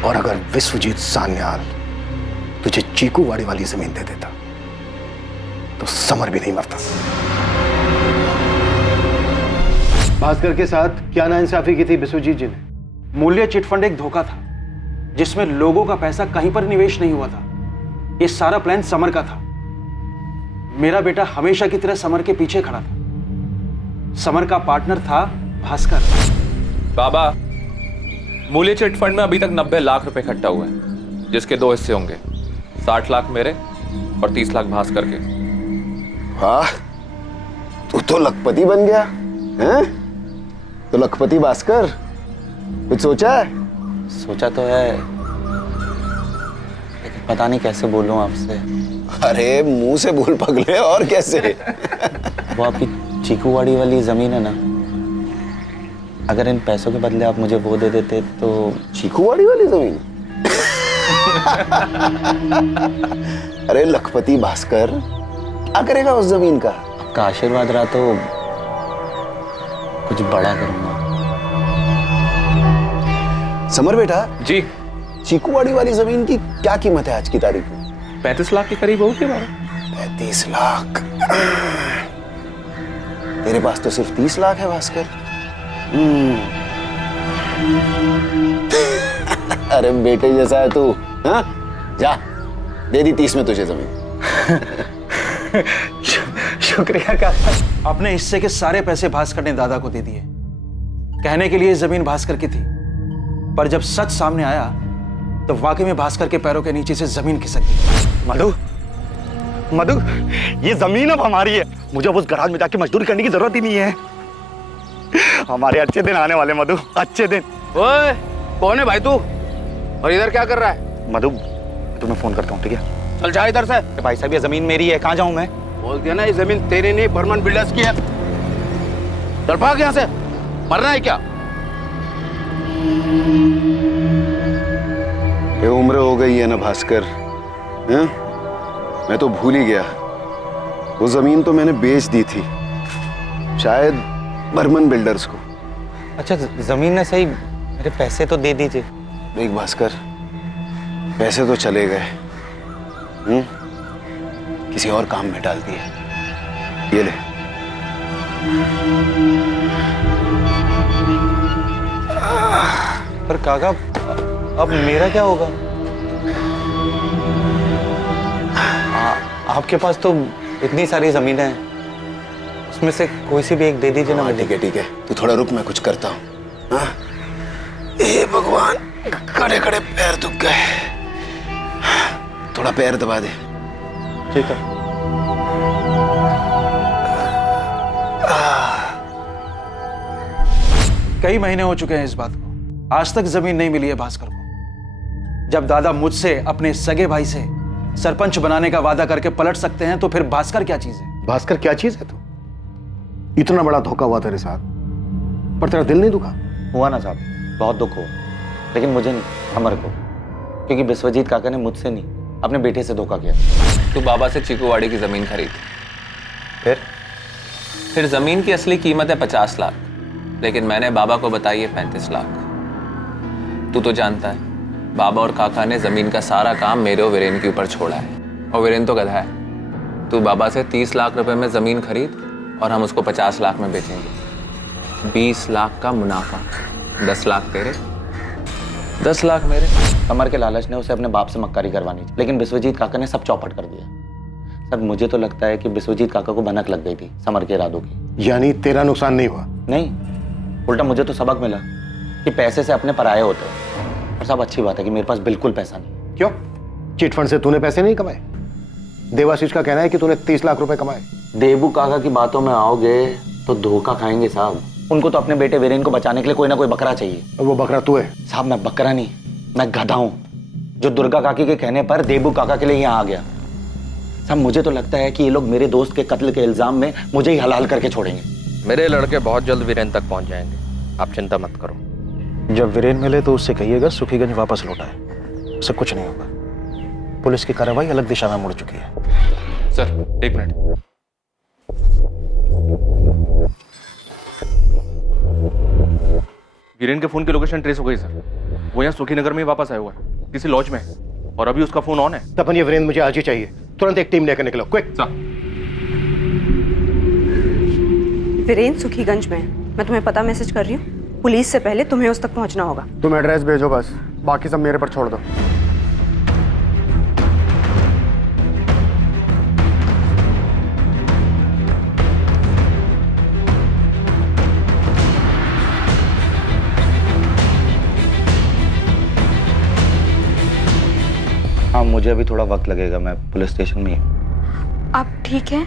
और अगर विश्वजीत सान्याल तुझे चीकूवाड़ी वाली जमीन दे देता तो समर भी नहीं मरता। भास्कर के साथ क्या नाइंसाफी की थी विश्वजीत जी ने। मूल्य चिटफंड एक धोखा था जिसमें लोगों का पैसा कहीं पर निवेश नहीं हुआ था। ये सारा प्लान समर का था। मेरा बेटा हमेशा की तरह समर के पीछे खड़ा था। समर का पार्टनर था भास्कर। बाबा, मूल्य चिट फंड में अभी तक 90 लाख रुपए इकट्ठा हुए हैं, जिसके 2 हिस्से होंगे, 60 लाख मेरे और 30 लाख भास्कर के। वाह, तू तो लखपति बन गया हैं? तो लखपति भास्कर, कुछ सोचा है? सोचा तो है, लेकिन पता नहीं कैसे बोलूं आपसे। अरे मुंह से बोल पगले, और कैसे? वो आपकी चीकूवाड़ी वाली जमीन है ना, अगर इन पैसों के बदले आप मुझे वो दे देते तो। चीकूवाड़ी वाली जमीन? अरे लखपति भास्कर, क्या करेगा उस जमीन का? आपका आशीर्वाद रहा तो कुछ बड़ा करूंगा। समर बेटा जी, चीकूवाड़ी वाली जमीन की क्या कीमत है आज की तारीख में? 35 लाख के करीब होगी बाबा। 35 लाख? तेरे पास तो सिर्फ 30 लाख है भास्कर। अरे बेटे जैसा है तू। हाँ, जा दे दी 30 में तुझे जमीन। शुक्रिया काका। अपने हिस्से के सारे पैसे भास्कर ने दादा को दे दिए। कहने के लिए जमीन भास्कर की थी, पर जब सच सामने आया तो वाकई में भास्कर के पैरों के नीचे से जमीन खिसक गई। मधु, मधु, ये जमीन अब हमारी है। मुझे अब उस गराज में जाके मजदूरी करने की जरूरत ही नहीं है। हमारे अच्छे दिन आने वाले मधु, अच्छे दिन। ओए, कौन है भाई तू? और इधर क्या कर रहा है? मधु, तुम्हें फोन करता हूँ, ठीक है? चल जा इधर से। भाई साहब, ये जमीन मेरी है, कहाँ जाऊं मैं? बोल दिया ना, ये जमीन तेरी नहीं, बर्मन बिल्डर्स की है। चल भाग यहाँ से, मरना है क्या? ये उम्र हो गई है ना भास्कर, हैं? मैं तो भूल ही गया। वो जमीन तो मैंने बेच दी थी, शायद बर्मन बिल्डर्स को। अच्छा, जमीन ने सही, मेरे पैसे तो दे दीजिए। देख भास्कर, पैसे तो चले गए, किसी और काम में डाल दिए। ये ले। पर काका, अब मेरा क्या होगा? आपके पास तो इतनी सारी जमीनें हैं, उसमें से कोई सी भी एक दे दीजिए ना। ठीक है, ठीक है, तू थोड़ा रुक, मैं कुछ करता हूँ। हाँ? हे भगवान, खड़े खड़े पैर दुख गए, थोड़ा पैर दबा दे। ठीक है। कई महीने हो चुके हैं इस बात को, आज तक जमीन नहीं मिली है भास्कर को। जब दादा मुझसे अपने सगे भाई से सरपंच बनाने का वादा करके पलट सकते हैं, तो फिर भास्कर क्या चीज है? भास्कर क्या चीज है तू? इतना बड़ा धोखा हुआ तेरे साथ, पर तेरा दिल नहीं दुखा? हुआ ना साहब, बहुत दुख हुआ, लेकिन मुझे नहीं, अमर को। क्योंकि विश्वजीत काका ने मुझसे नहीं, अपने बेटे से धोखा किया। तू बाबा से चीकूवाड़ी की जमीन खरीदी, फिर जमीन की असली कीमत है 50 लाख, लेकिन मैंने बाबा को बताई है 35 लाख। तू तो जानता है, बाबा और काका ने जमीन का सारा काम मेरे और वीरेन के ऊपर छोड़ा है, और वीरेन तो गधा है। तू बाबा से 30 लाख रुपए में जमीन खरीद और हम उसको 50 लाख में बेचेंगे। 20 लाख का मुनाफा, 10 लाख तेरे, 10 लाख मेरे। अमर के लालच ने उसे अपने बाप से मक्कारी करवानी थी, लेकिन विश्वजीत काका ने सब चौपट कर दिया। सर, मुझे तो लगता है कि विश्वजीत काका को भनक लग गई थी समर के इरादों की। यानी तेरा नुकसान नहीं हुआ? नहीं, उल्टा मुझे तो सबक मिला कि पैसे से अपने पराये होते हैं। और सब अच्छी बात है कि मेरे पास बिल्कुल पैसा नहीं। क्यों? चिटफंड से तूने पैसे नहीं कमाए? देवाशीष का कहना है कि तूने 30 लाख रुपए कमाए। देबू काका की बातों में आओगे तो धोखा खाएंगे साहब। उनको तो अपने बेटे वीरेन को बचाने के लिए कोई ना कोई बकरा चाहिए। और वो बकरा तू है? साहब, मैं बकरा नहीं, मैं गधा हूं, जो दुर्गा काकी के कहने पर देबू काका के लिए यहाँ आ गया। साहब, मुझे तो लगता है कि ये लोग मेरे दोस्त के कत्ल के इल्जाम में मुझे ही हलाल करके छोड़ेंगे। मेरे लड़के बहुत जल्द वीरेन तक पहुंच जाएंगे, आप चिंता मत करो। जब वीरेन मिले तो उससे कहिएगा सुखीगंज वापस लौटा है, उससे कुछ नहीं होगा। पुलिस की कार्रवाई अलग दिशा में मुड़ चुकी है। सर एक मिनट। वीरेन के फोन की लोकेशन ट्रेस हो गई सर। वो यहाँ सुखी नगर में ही वापस आया हुआ है, किसी लॉज में है, और अभी उसका फोन ऑन है। तपन, ये वीरेन मुझे आज ही चाहिए। तुरंत एक टीम लेकर निकलो, क्विक। वीरेन सुखीगंज में है। मैं तुम्हें पता मैसेज कर रही हूँ। पुलिस से पहले तुम्हें उस तक पहुंचना होगा। तुम एड्रेस भेजो बस, बाकी सब मेरे पर छोड़ दो। हाँ, मुझे अभी थोड़ा वक्त लगेगा, मैं पुलिस स्टेशन में ही हूँ। आप ठीक हैं?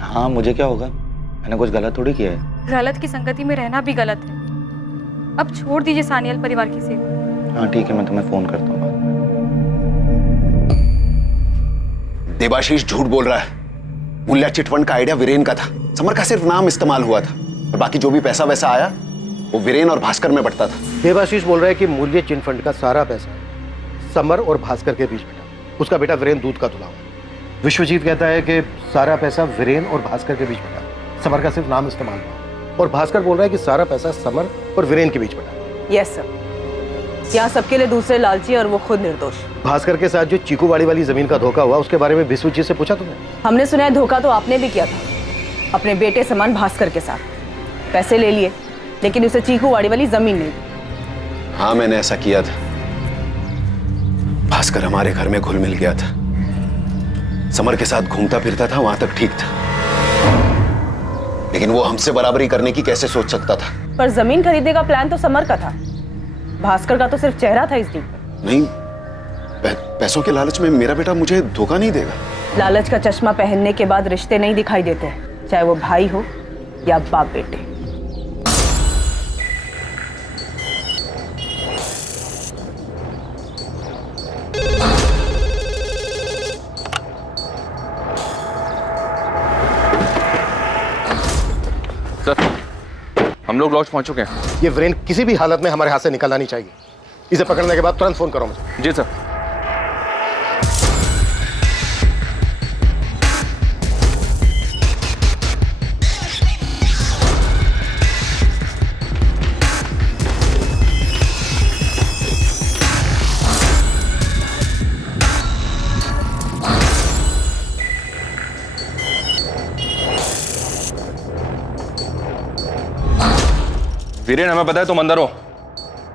हाँ, मुझे क्या होगा, मैंने कुछ गलत थोड़ी किया है। गलत की संगति में रहना भी गलत है। अब छोड़ दीजिए सानियल परिवार की सेवा। हाँ ठीक है, मैं तुम्हें फोन करता हूँ। देवाशीष झूठ बोल रहा है। मूल्या चिटफंड का आइडिया वीरेन का था। समर का सिर्फ नाम इस्तेमाल हुआ था और बाकी जो भी पैसा वैसा आया वो वीरेन और भास्कर में बंटता था। देवाशीष बोल रहा है कि मूल्य चिट फंड का सारा पैसा समर और भास्कर के बीच बटा। उसका बेटा वीरेन दूध का धुला हुआ। विश्वजीत कहता है कि सारा पैसा वीरेन और भास्कर के बीच बटा, समर का सिर्फ नाम इस्तेमाल हुआ। और भास्कर बोल रहा है कि सारा पैसा समर और वीरेन के बीच बटा। यस सर, यहाँ सबके लिए दूसरे लालची और वो खुद निर्दोष। भास्कर के साथ जो चीकूवाड़ी वाली जमीन का धोखा हुआ, उसके बारे में विश्वजीत से पूछा तुमने? हमने सुना है धोखा तो आपने भी किया था अपने बेटे समान भास्कर के साथ। पैसे ले लिए लेकिन उसे चीकूवाड़ी वाली जमीन नहीं दी। हाँ, मैंने ऐसा किया था। भास्कर हमारे घर में घुल मिल गया था। समर के साथ घूमता फिरता था, वहां तक ठीक था, लेकिन वो हमसे बराबरी करने की कैसे सोच सकता था? पर जमीन खरीदने का प्लान तो समर का था, भास्कर का तो सिर्फ चेहरा था इस डील पे। नहीं, पैसों के लालच में मेरा बेटा मुझे धोखा नहीं देगा। लालच का चश्मा पहनने के बाद रिश्ते नहीं दिखाई देते, चाहे वो भाई हो या बाप बेटे। सर, हम लोग लॉज पहुंच चुके हैं। ये वीरेन किसी भी हालत में हमारे हाथ से निकलना नहीं चाहिए। इसे पकड़ने के बाद तुरंत फोन करो मुझे। जी सर। वीरेन, हमें पता है तुम अंदर हो।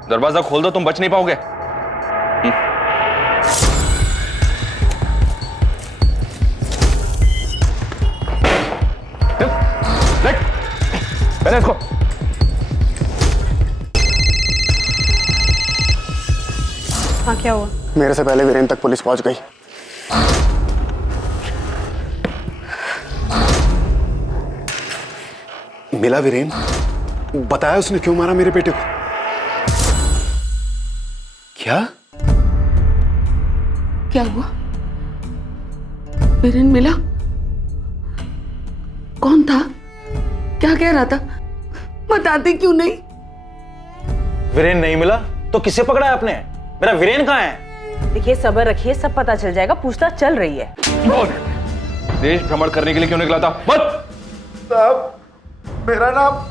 दरवाजा खोल दो, तुम बच नहीं पाओगे। पहले इसको। हाँ, क्या हुआ? मेरे से पहले वीरेन तक पुलिस पहुंच गई। मिला वीरेन? बताया उसने क्यों मारा मेरे बेटे को? क्या क्या हुआ? वीरेन मिला? कौन था? क्या कह रहा था? बताते क्यों नहीं? वीरेन नहीं मिला तो किसे पकड़ा है आपने? मेरा वीरेन कहाँ है? देखिए, सब्र रखिए, सब पता चल जाएगा। पूछताछ चल रही है। देश भ्रमण करने के लिए क्यों निकला था? बत! साहब, मेरा नाम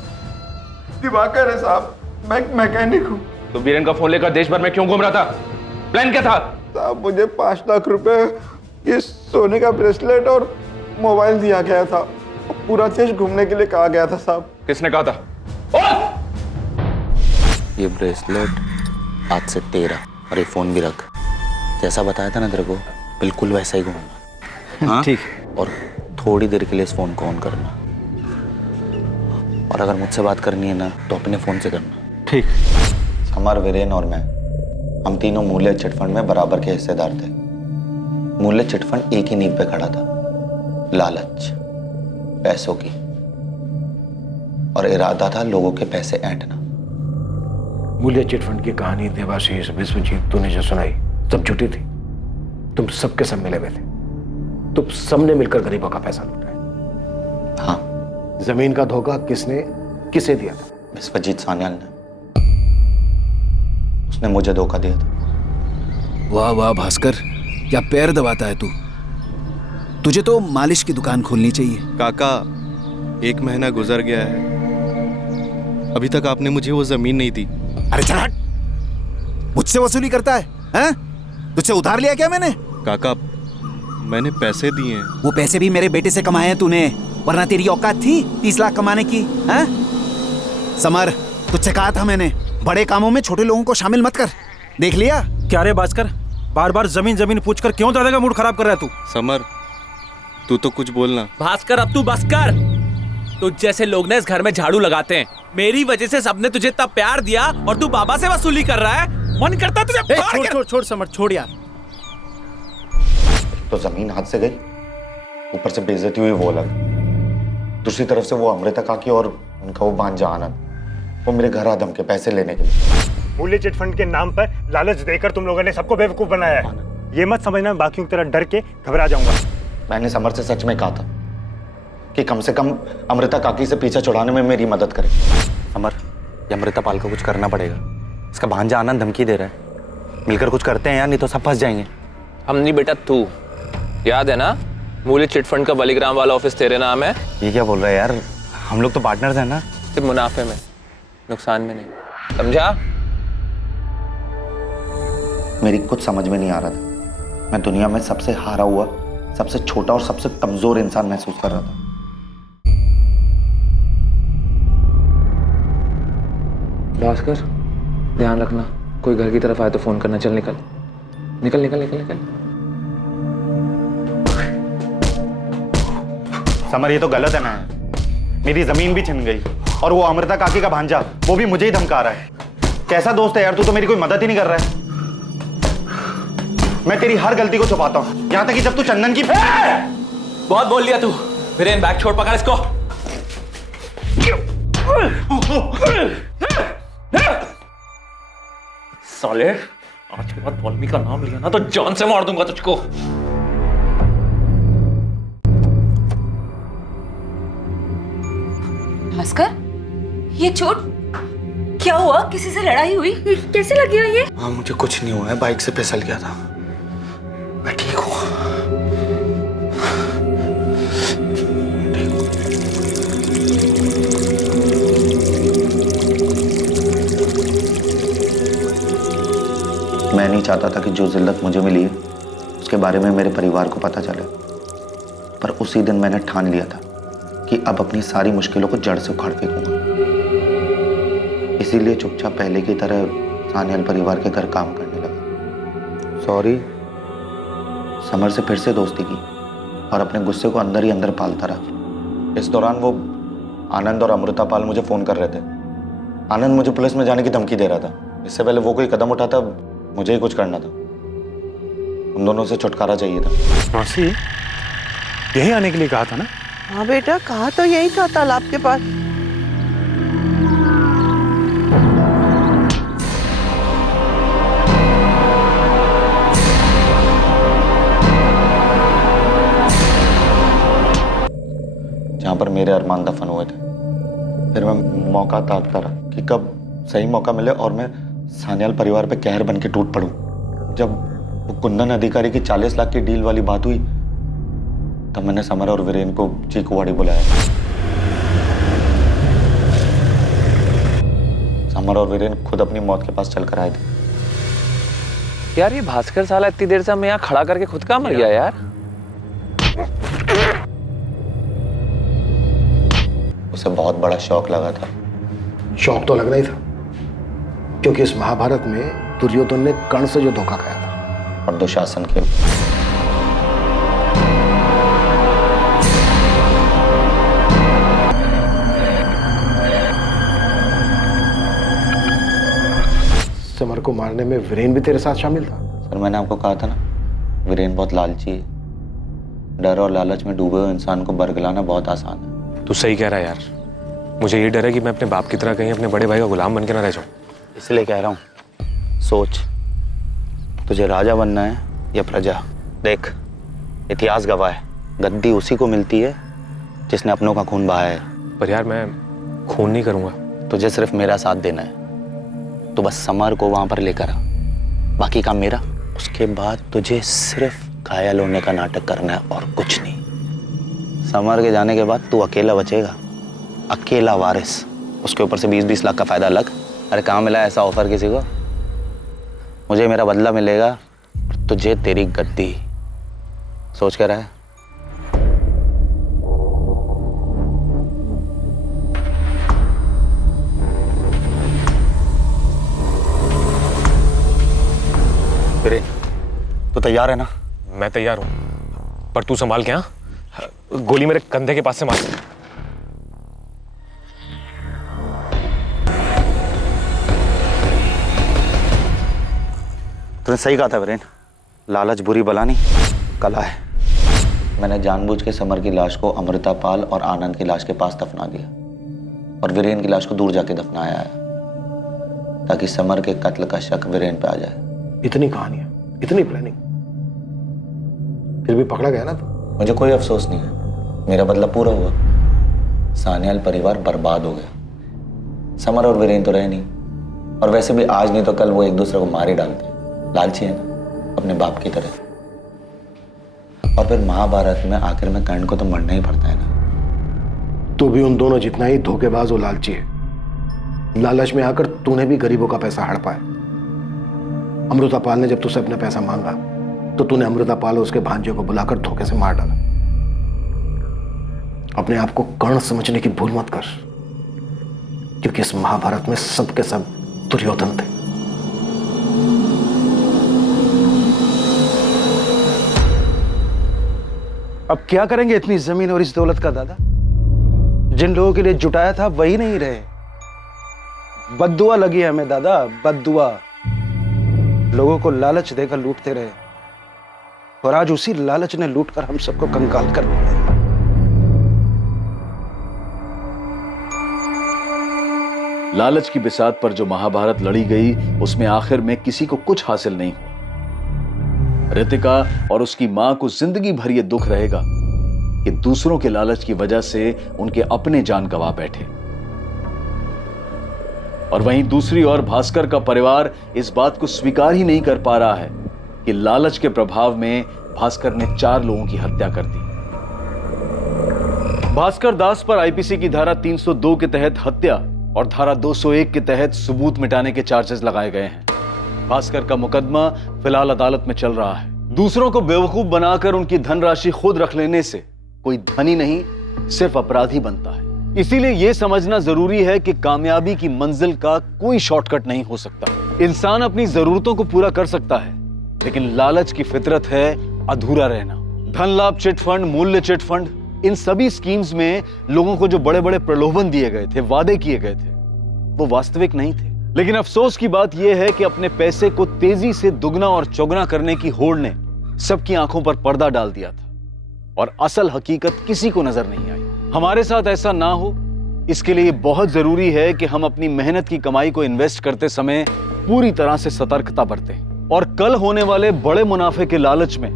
दिवाकर है साहब, मैं मैकेनिक हूँ। तो वीरेन का फोन लेकर देश भर में क्यों घूम रहा था? प्लान क्या था? साहब, मुझे 5 लाख रुपए, ये सोने का ब्रेसलेट और मोबाइल दिया गया था। पूरा देश घूमने के लिए कहा गया था साहब। किसने कहा था? ये ब्रेसलेट आज से तेरा, और ये फोन भी रख। जैसा बताया था ना तेरे को, बिल्कुल वैसा ही घूमना। हाँ? ठीक। और थोड़ी देर के लिए इस फोन को ऑन करना, और अगर मुझसे बात करनी है ना तो अपने फोन से करना। ठीक। समर, वीरेन और मैं, हम तीनों मूल्य चिटफंड में बराबर के हिस्सेदार थे। मूल्य चिटफंड एक ही नींव पे खड़ा था, लालच, पैसों की, और इरादा था लोगों के पैसे ऐंठना। मूल्य चिटफंड की कहानी देवाशीष, विश्वजीत, तूने जो सुनाई सब झूठी थी। तुम सबके सब मिले हुए थे। तुम सबने मिलकर गरीबों का पैसा लूटा है। हाँ। जमीन का धोखा किसने किसे दिया था? विश्वजीत सान्याल ने। उसने मुझे धोखा दिया था। वाह वाह भास्कर, क्या पैर दबाता है तू। तुझे तो मालिश की दुकान खोलनी चाहिए। काका, 1 महीना गुजर गया है, अभी तक आपने मुझे वो जमीन नहीं दी। अरे चल हट, मुझसे वसूली करता है हैं? तुझसे उधार लिया क्या मैंने? काका, मैंने पैसे दिए हैं। वो पैसे भी मेरे बेटे से कमाए हैं तूने, वरना तेरी औकात थी 30 लाख कमाने की? हैं? समर, तुझसे कहा था मैंने, बड़े कामों में छोटे लोगों को शामिल मत कर। देख लिया? क्या रे भास्कर, बार बार जमीन जमीन पूछकर क्यों दादा का मूड खराब कर रहा है तू? समर, तू तो कुछ बोलना। भास्कर, अब तू बस कर। तुझ जैसे लोग ना इस घर में झाड़ू लगाते हैं। मेरी वजह से सबने तुझे इतना प्यार दिया और तू बाबा से वसूली कर रहा है। मन करता तुझे छोड़ छोड़ छोड़ समर, छोड़ यार। तो जमीन हाथ से गई, ऊपर से बेइज्जती हुई वो अलग। दूसरी तरफ से वो अमृता काकी और उनका वो भांजा आनंद, वो मेरे घर आदम के पैसे लेने के लिए। मूल्य चिट फंड के नाम पर लालच देकर तुम लोगों ने सबको बेवकूफ बनाया है। ये मत समझना बाकियों की तरह डर के घबरा जाऊंगा। मैंने समर से सच में कहा था कि कम से कम अमृता काकी से पीछा छुड़ाने में मेरी मदद करे। समर, ये अमृता पाल को कुछ करना पड़ेगा। इसका भांजा आनंद धमकी दे रहा है, मिलकर कुछ करते हैं यार, नहीं तो सब फंस जाएंगे। हम नहीं बेटा, तू। याद है ना, मूल्य चिट फंड का बलिग्राम वाला ऑफिस तेरे नाम है। ये क्या बोल रहा है यार, हम लोग तो पार्टनर्स हैं ना। सिर्फ मुनाफे में, नुकसान में नहीं, समझा? मेरी कुछ समझ में नहीं आ रहा था। मैं दुनिया में सबसे हारा हुआ, सबसे छोटा और सबसे कमजोर इंसान महसूस कर रहा था। भास्कर, ध्यान रखना, कोई घर की तरफ आए तो फोन करना। चल निकल निकल निकल निकल निकल। समर, ये तो गलत है ना। मेरी जमीन भी छिन गई और वो अमृता काकी का भांजा, वो भी मुझे ही धमका रहा है। कैसा दोस्त है यार तू, तो मेरी कोई मदद ही नहीं कर रहा है। मैं तेरी हर गलती को छुपाता हूं, यहां तक कि जब तू चंदन की बहुत बोल लिया तू। वीरेन, बैग छोड़, पकड़ इसको। साले, आज के बाद वॉल्मी का नाम लिया ना तो जान से मार दूंगा तुझको। भास्कर, ये चोट क्या हुआ? किसी से लड़ाई हुई? कैसे लगी है ये? हाँ, मुझे कुछ नहीं हुआ है, बाइक से फिसल गया था, मैं ठीक हूँ। मैं नहीं चाहता था कि जो जिल्लत मुझे मिली है उसके बारे में मेरे परिवार को पता चले, पर उसी दिन मैंने ठान लिया था कि अब अपनी सारी मुश्किलों को जड़ से उखाड़ फेंकूंगा। इसीलिए चुपचाप पहले की तरह सान्याल परिवार के घर काम करने लगा। सॉरी, समर से फिर से दोस्ती की और अपने गुस्से को अंदर ही अंदर पालता रहा। इस दौरान वो आनंद और अमृता पाल मुझे फोन कर रहे थे। आनंद मुझे पुलिस में जाने की धमकी दे रहा था। इससे पहले वो कोई कदम उठाता, मुझे ही कुछ करना था। उन दोनों से छुटकारा चाहिए था। मौसी, यही आने के लिए कहा था ना? हाँ बेटा, कहा तो यही था, तालाब के पास। जहाँ पर मेरे अरमान दफन हुए थे। फिर मैं मौका ताकता रहा कि कब सही मौका मिले और मैं सान्याल परिवार पे कहर बन के टूट पड़ूं। जब वो कुंदन अधिकारी की 40 लाख की डील वाली बात हुई, तब मैंने समर और वीरेन को चीकुवाड़ी बुलाया। समर और वीरेन खुद अपनी मौत के पास चलकर आए थे। यार, ये भास्कर साला इतनी देर से हमें यहाँ खड़ा करके खुद का मर गया यार। उसे बहुत बड़ा शौक लगा था। शौक तो लगना ही था, क्योंकि इस महाभारत में दुर्योधन ने कर्ण से जो धोखा खाया था, और दुशासन के। समर को मारने में वीरेन भी तेरे साथ शामिल था? सर, मैंने आपको कहा था ना, वीरेन बहुत लालची है। डर और लालच में डूबे हुए इंसान को बरगलाना बहुत आसान है। तू सही कह रहा है यार, मुझे ये डर है कि मैं अपने बाप की तरह कहीं अपने बड़े भाई का गुलाम बन के ना रह जाऊं। इसलिए कह रहा हूँ, सोच, तुझे राजा बनना है या प्रजा? देख, इतिहास गवाह है, गद्दी उसी को मिलती है जिसने अपनों का खून बहाया है। पर यार, मैं खून नहीं करूंगा। तुझे सिर्फ मेरा साथ देना है, तो बस समर को वहां पर लेकर आ, बाकी काम मेरा। उसके बाद तुझे सिर्फ घायल होने का नाटक करना है और कुछ नहीं। समर के जाने के बाद तू अकेला बचेगा, अकेला वारिस, उसके ऊपर से 20-20 लाख का फायदा अलग। अरे कहाँ मिला ऐसा ऑफर किसी को? मुझे मेरा बदला मिलेगा और तुझे तेरी गद्दी। सोच कर रहा है? तो तैयार है ना? मैं तैयार हूं, पर तू संभाल के। हाँ, गोली मेरे कंधे के पास से मार। तूने सही कहा था वीरेन, लालच बुरी बला नहीं, कला है। मैंने जानबूझ के समर की लाश को अमृता पाल और आनंद की लाश के पास दफना दिया और वीरेन की लाश को दूर जाके दफनाया है, ताकि समर के कत्ल का शक वीरेन पे आ जाए। इतनी कहानियां, इतनी प्लानिंग, फिर भी पकड़ा गया ना तू? मुझे कोई अफसोस नहीं है, मेरा बदला पूरा हुआ। सान्याल परिवार बर्बाद हो गया। समर और वीरेन तो रहे नहीं, और वैसे भी आज नहीं तो कल वो एक दूसरे को मार ही डालते। लालची है ना, अपने बाप की तरह। और फिर महाभारत में आखिर में कर्ण को तो मरना ही पड़ता है ना। तू भी उन दोनों जितना ही धोखेबाज और लालची है। लालच में आकर तूने भी गरीबों का पैसा हड़पा है। अमृता पाल ने जब तुझसे अपना पैसा मांगा तो तूने अमृता पाल और उसके भांजे को बुलाकर धोखे से मार डाला। अपने आप को कर्ण समझने की भूल मत कर, क्योंकि इस महाभारत में सब के सब दुर्योधन थे। अब क्या करेंगे इतनी जमीन और इस दौलत का दादा? जिन लोगों के लिए जुटाया था वही नहीं रहे। बद्दुआ लगी है हमें दादा, बद्दुआ। लोगों को लालच देकर लूटते रहे, और आज उसी लालच ने लूटकर हम सबको कंगाल कर दिया। लालच की बिसात पर जो महाभारत लड़ी गई, उसमें आखिर में किसी को कुछ हासिल नहीं हुआ। रितिका और उसकी मां को जिंदगी भर यह दुख रहेगा कि दूसरों के लालच की वजह से उनके अपने जान गंवा बैठे। और वहीं दूसरी ओर भास्कर का परिवार इस बात को स्वीकार ही नहीं कर पा रहा है कि लालच के प्रभाव में भास्कर ने 4 लोगों की हत्या कर दी। भास्कर दास पर आईपीसी की धारा 302 के तहत हत्या और धारा 201 के तहत सबूत मिटाने के चार्जेस लगाए गए हैं। भास्कर का मुकदमा फिलहाल अदालत में चल रहा है। दूसरों को बेवकूफ बनाकर उनकी धनराशि खुद रख लेने से कोई धनी नहीं, सिर्फ अपराधी बनता है। इसीलिए यह समझना जरूरी है कि कामयाबी की मंजिल का कोई शॉर्टकट नहीं हो सकता। इंसान अपनी जरूरतों को पूरा कर सकता है, लेकिन लालच की फितरत है अधूरा रहना। धन लाभ चिटफंड, मूल्य चिटफंड, इन सभी स्कीम्स में लोगों को जो बड़े बड़े प्रलोभन दिए गए थे, वादे किए गए थे, वो वास्तविक नहीं थे। लेकिन अफसोस की बात यह है कि अपने पैसे को तेजी से दुगना और चौगुना करने की होड़ ने सबकी आंखों पर पर्दा डाल दिया था, और असल हकीकत किसी को नजर नहीं आई। हमारे साथ ऐसा ना हो, इसके लिए बहुत जरूरी है कि हम अपनी मेहनत की कमाई को इन्वेस्ट करते समय पूरी तरह से सतर्कता बरतें, और कल होने वाले बड़े मुनाफे के लालच में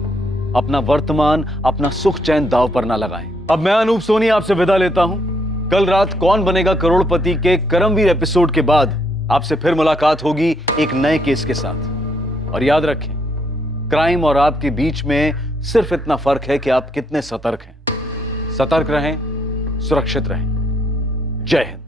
अपना वर्तमान, अपना सुख चैन दाव पर ना लगाएं। अब मैं अनूप सोनी आपसे विदा लेता हूं। कल रात कौन बनेगा करोड़पति के करमवीर एपिसोड के बाद आपसे फिर मुलाकात होगी एक नए केस के साथ। और याद रखें, क्राइम और आपके बीच में सिर्फ इतना फर्क है कि आप कितने सतर्क हैं। सतर्क रहें, सुरक्षित रहें। जय हिंद।